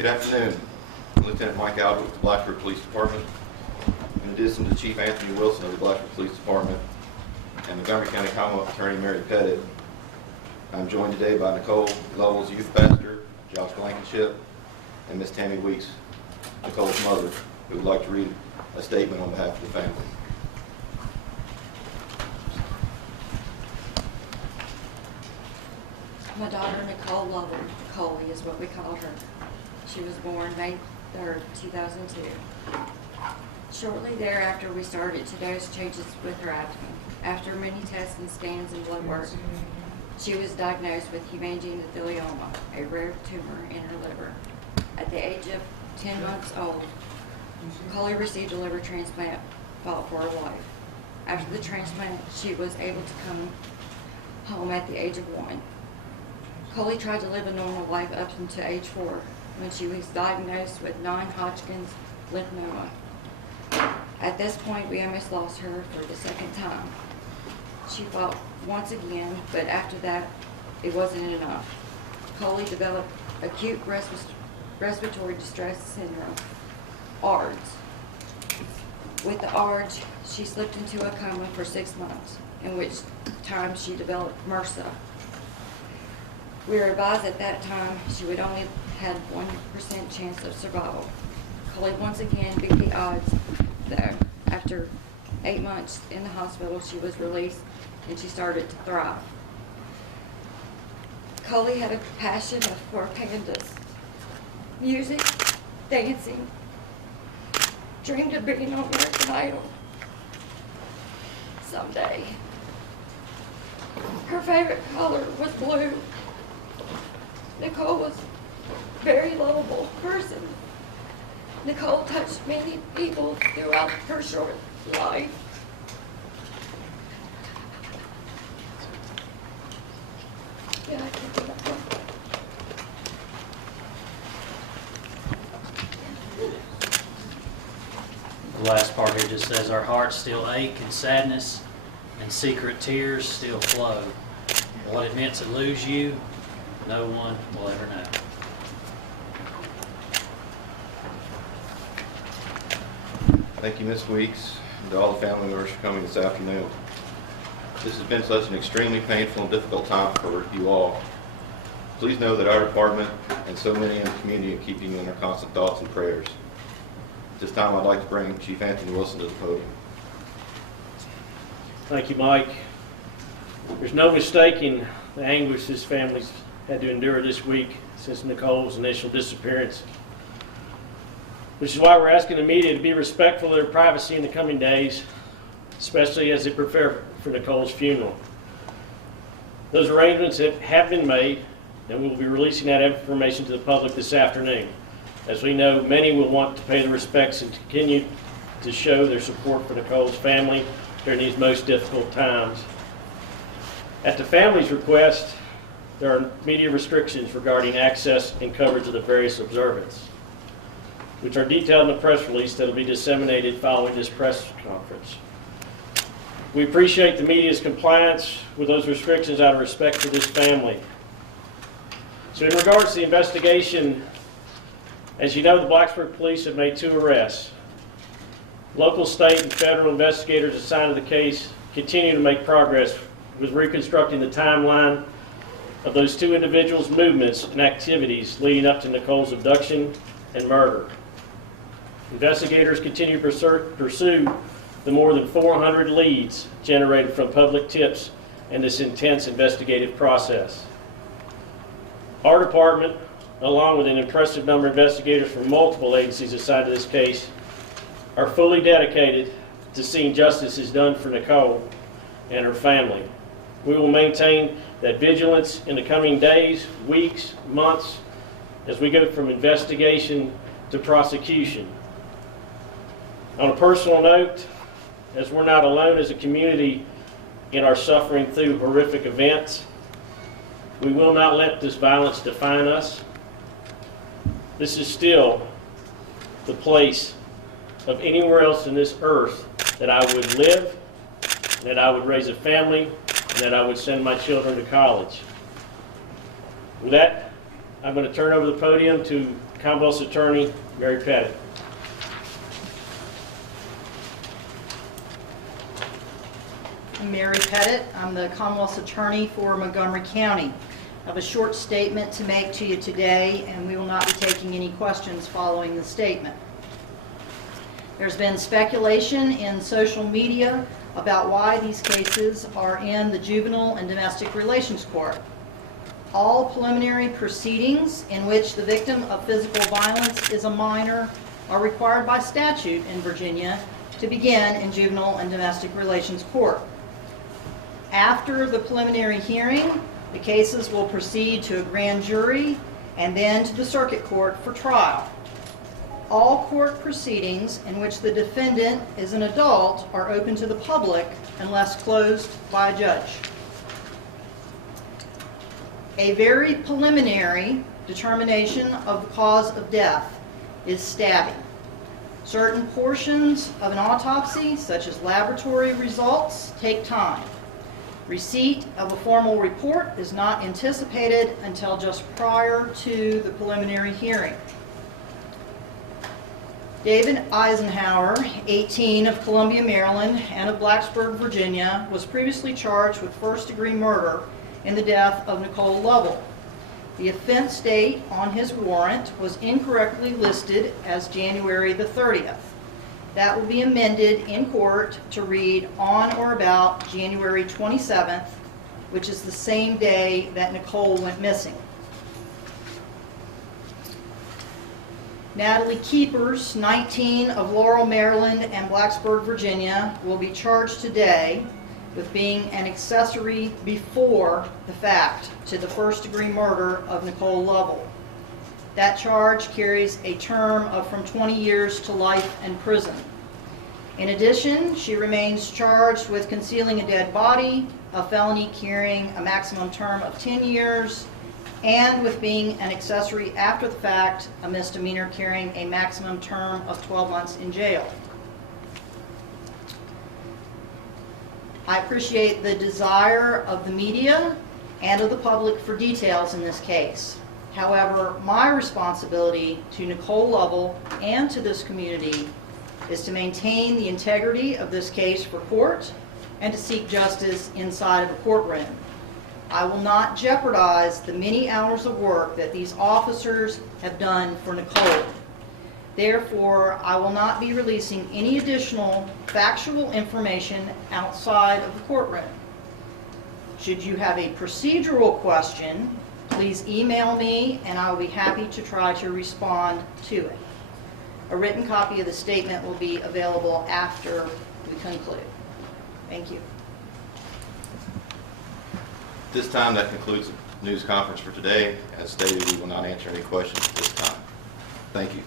Good afternoon. I'm Lieutenant Mike Albert with the Blacksburg Police Department. In addition to Chief Anthony Wilson of the Blacksburg Police Department and Montgomery County Commonwealth Attorney Mary Pettit, I'm joined today by Nicole, Lovell's youth pastor, Josh Blankenship, and Miss Tammy Weeks, Nicole's mother, who would like to read a statement on behalf of the family. My daughter, Nicole Lovell, Coley is what we call her. She was born May 3rd, 2002. Shortly thereafter, we started to notice changes with her abdomen. After many tests and scans and blood work, she was diagnosed with hemangiopericytoma, a rare tumor in her liver. At the age of 10 months old, Coley received a liver transplant, fought for her life. After the transplant, she was able to come home at the age of 1. Coley tried to live a normal life up until age 4, when she was diagnosed with non-Hodgkin's lymphoma. At this point, we almost lost her for the second time. She fought once again, but after that, it wasn't enough. Coley developed acute respiratory distress syndrome, ARDS. With the ARDS, she slipped into a coma for 6 months, in which time she developed MRSA. We were advised at that time she would only have 1% chance of survival. Coley once again beat the odds, though. After 8 months in the hospital, she was released and she started to thrive. Coley had a passion for pandas, music, dancing, dreamed of being on American Idol someday. Her favorite color was blue. Nicole was a very lovable person. Nicole touched many people throughout her short life. Yeah, I can do that one. The last part here just says, our hearts still ache in sadness and secret tears still flow. What it meant to lose you, no one will ever know. Thank you, Ms. Weeks, and to all the family members for coming this afternoon. This has been such an extremely painful and difficult time for you all. Please know that our department and so many in the community are keeping you in our constant thoughts and prayers. At this time, I'd like to bring Chief Anthony Wilson to the podium. Thank you, Mike. There's no mistaking the anguish this family's had to endure this week since Nicole's initial disappearance, which is why we're asking the media to be respectful of their privacy in the coming days, especially as they prepare for Nicole's funeral. Those arrangements have been made, and we will be releasing that information to the public this afternoon. As we know, many will want to pay the respects and continue to show their support for Nicole's family during these most difficult times. At the family's request, there are media restrictions regarding access and coverage of the various observances, which are detailed in the press release that will be disseminated following this press conference. We appreciate the media's compliance with those restrictions out of respect for this family. So in regards to the investigation, as you know, the Blacksburg Police have made 2 arrests. Local, state, and federal investigators assigned to the case continue to make progress with reconstructing the timeline of those 2 individuals' movements and activities leading up to Nicole's abduction and murder. Investigators continue to pursue the more than 400 leads generated from public tips in this intense investigative process. Our department, along with an impressive number of investigators from multiple agencies assigned to this case, are fully dedicated to seeing justice is done for Nicole and her family. We will maintain that vigilance in the coming days, weeks, months, as we go from investigation to prosecution. On a personal note, as we're not alone as a community in our suffering through horrific events, we will not let this violence define us. This is still the place of anywhere else in this earth that I would live, that I would raise a family, and that I would send my children to college. With that, I'm going to turn over the podium to Commonwealth's Attorney, Mary Pettit. I'm Mary Pettit. I'm the Commonwealth's Attorney for Montgomery County. I have a short statement to make to you today, and we will not be taking any questions following the statement. There's been speculation in social media about why these cases are in the Juvenile and Domestic Relations Court. All preliminary proceedings in which the victim of physical violence is a minor are required by statute in Virginia to begin in Juvenile and Domestic Relations Court. After the preliminary hearing, the cases will proceed to a grand jury and then to the circuit court for trial. All court proceedings in which the defendant is an adult are open to the public unless closed by a judge. A very preliminary determination of the cause of death is stabbing. Certain portions of an autopsy, such as laboratory results, take time. Receipt of a formal report is not anticipated until just prior to the preliminary hearing. David Eisenhower, 18, of Columbia, Maryland, and of Blacksburg, Virginia, was previously charged with first-degree murder in the death of Nicole Lovell. The offense date on his warrant was incorrectly listed as January the 30th. That will be amended in court to read on or about January 27th, which is the same day that Nicole went missing. Natalie Keepers, 19, of Laurel, Maryland, and Blacksburg, Virginia, will be charged today with being an accessory before the fact to the first-degree murder of Nicole Lovell. That charge carries a term of from 20 years to life in prison. In addition, she remains charged with concealing a dead body, a felony carrying a maximum term of 10 years, and with being an accessory after the fact, a misdemeanor carrying a maximum term of 12 months in jail. I appreciate the desire of the media and of the public for details in this case. However, my responsibility to Nicole Lovell and to this community is to maintain the integrity of this case for court and to seek justice inside of a courtroom. I will not jeopardize the many hours of work that these officers have done for Nicole. Therefore, I will not be releasing any additional factual information outside of the courtroom. Should you have a procedural question, please email me and I will be happy to try to respond to it. A written copy of the statement will be available after we conclude. Thank you. This time, that concludes the news conference for today. As stated, we will not answer any questions at this time. Thank you.